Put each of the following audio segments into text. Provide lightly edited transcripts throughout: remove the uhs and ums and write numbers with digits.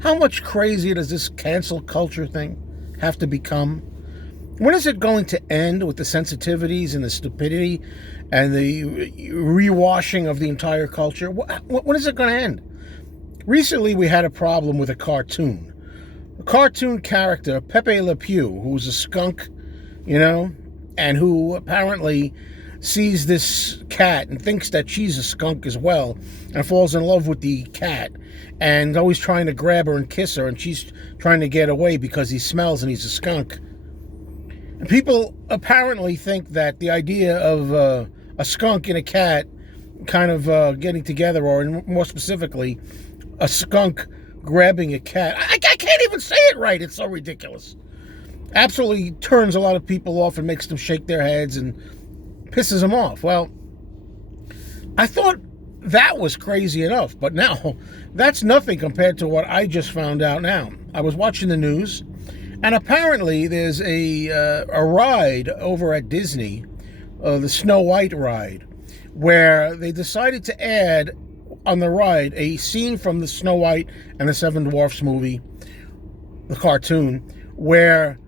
How much crazier does this cancel culture thing have to become? When is it going to end with the sensitivities and the stupidity and the rewashing of the entire culture? When is it going to end? Recently, we had a problem with a cartoon. A cartoon character, Pepe Le Pew, who was a skunk, and who apparently sees this cat and thinks that she's a skunk as well and falls in love with the cat and always trying to grab her and kiss her, and she's trying to get away because he smells and he's a skunk. And people apparently think that the idea of a skunk and a cat kind of getting together, or more specifically, a skunk grabbing a cat. I can't even say it right. It's so ridiculous. Absolutely turns a lot of people off and makes them shake their heads and pisses them off. Well, I thought that was crazy enough, but now that's nothing compared to what I just found out now. I was watching the news, and apparently there's a ride over at Disney, the Snow White ride, where they decided to add on the ride a scene from the Snow White and the Seven Dwarfs movie, the cartoon, where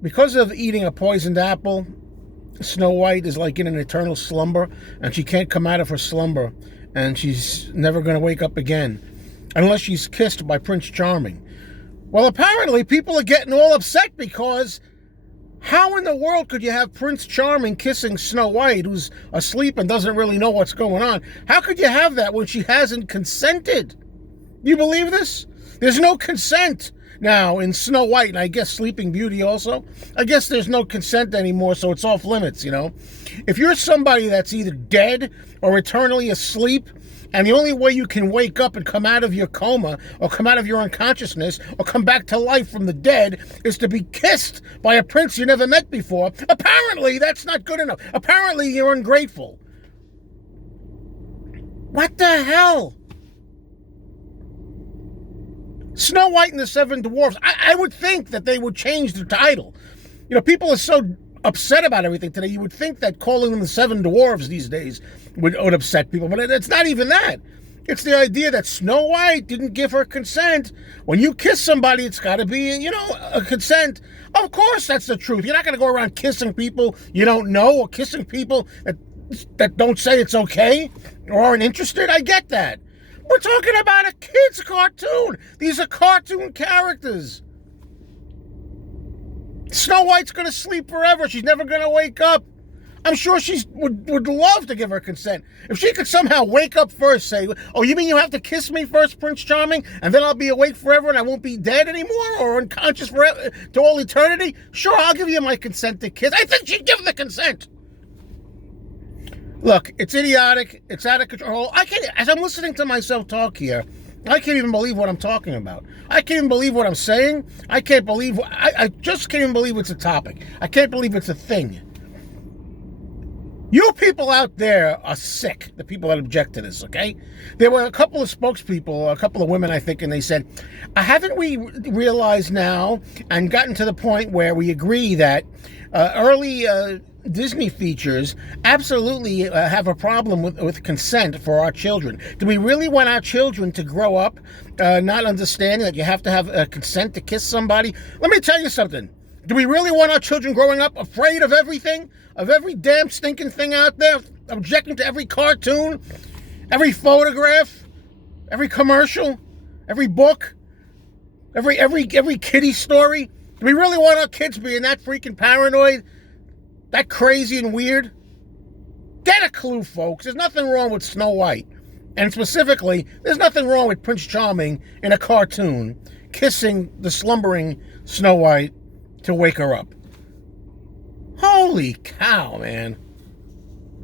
because of eating a poisoned apple, Snow White is like in an eternal slumber, and she can't come out of her slumber, and she's never going to wake up again unless she's kissed by Prince Charming. Well, apparently people are getting all upset because how in the world could you have Prince Charming kissing Snow White, who's asleep and doesn't really know what's going on? How could you have that when she hasn't consented? You believe this? There's no consent now in Snow White, and I guess Sleeping Beauty also. I guess there's no consent anymore, so it's off limits, If you're somebody that's either dead or eternally asleep, and the only way you can wake up and come out of your coma or come out of your unconsciousness or come back to life from the dead is to be kissed by a prince you never met before, apparently that's not good enough. Apparently you're ungrateful. What the hell? Snow White and the Seven Dwarfs. I would think that they would change the title. People are so upset about everything today. You would think that calling them the Seven Dwarfs these days would upset people, but it's not even that. It's the idea that Snow White didn't give her consent. When you kiss somebody, it's got to be, a consent. Of course, that's the truth. You're not going to go around kissing people you don't know, or kissing people that don't say it's okay or aren't interested. I get that. We're talking about a kid's cartoon. These are cartoon characters. Snow White's going to sleep forever. She's never going to wake up. I'm sure she would love to give her consent. If she could somehow wake up first, say, oh, you mean you have to kiss me first, Prince Charming, and then I'll be awake forever and I won't be dead anymore or unconscious forever to all eternity? Sure, I'll give you my consent to kiss. I think she'd give the consent. Look, it's idiotic. It's out of control. As I'm listening to myself talk here, I can't even believe what I'm talking about. I can't even believe what I'm saying. I just can't even believe it's a topic. I can't believe it's a thing. You people out there are sick, the people that object to this, okay? There were a couple of spokespeople, a couple of women, I think, and they said, haven't we realized now and gotten to the point where we agree that early Disney features absolutely have a problem with consent for our children? Do we really want our children to grow up not understanding that you have to have consent to kiss somebody? Let me tell you something. Do we really want our children growing up afraid of everything? Of every damn stinking thing out there? Objecting to every cartoon? Every photograph? Every commercial? Every book? Every kiddie story? Do we really want our kids being that freaking paranoid? That crazy and weird? Get a clue, folks. There's nothing wrong with Snow White. And specifically, there's nothing wrong with Prince Charming in a cartoon kissing the slumbering Snow White to wake her up. Holy cow, man.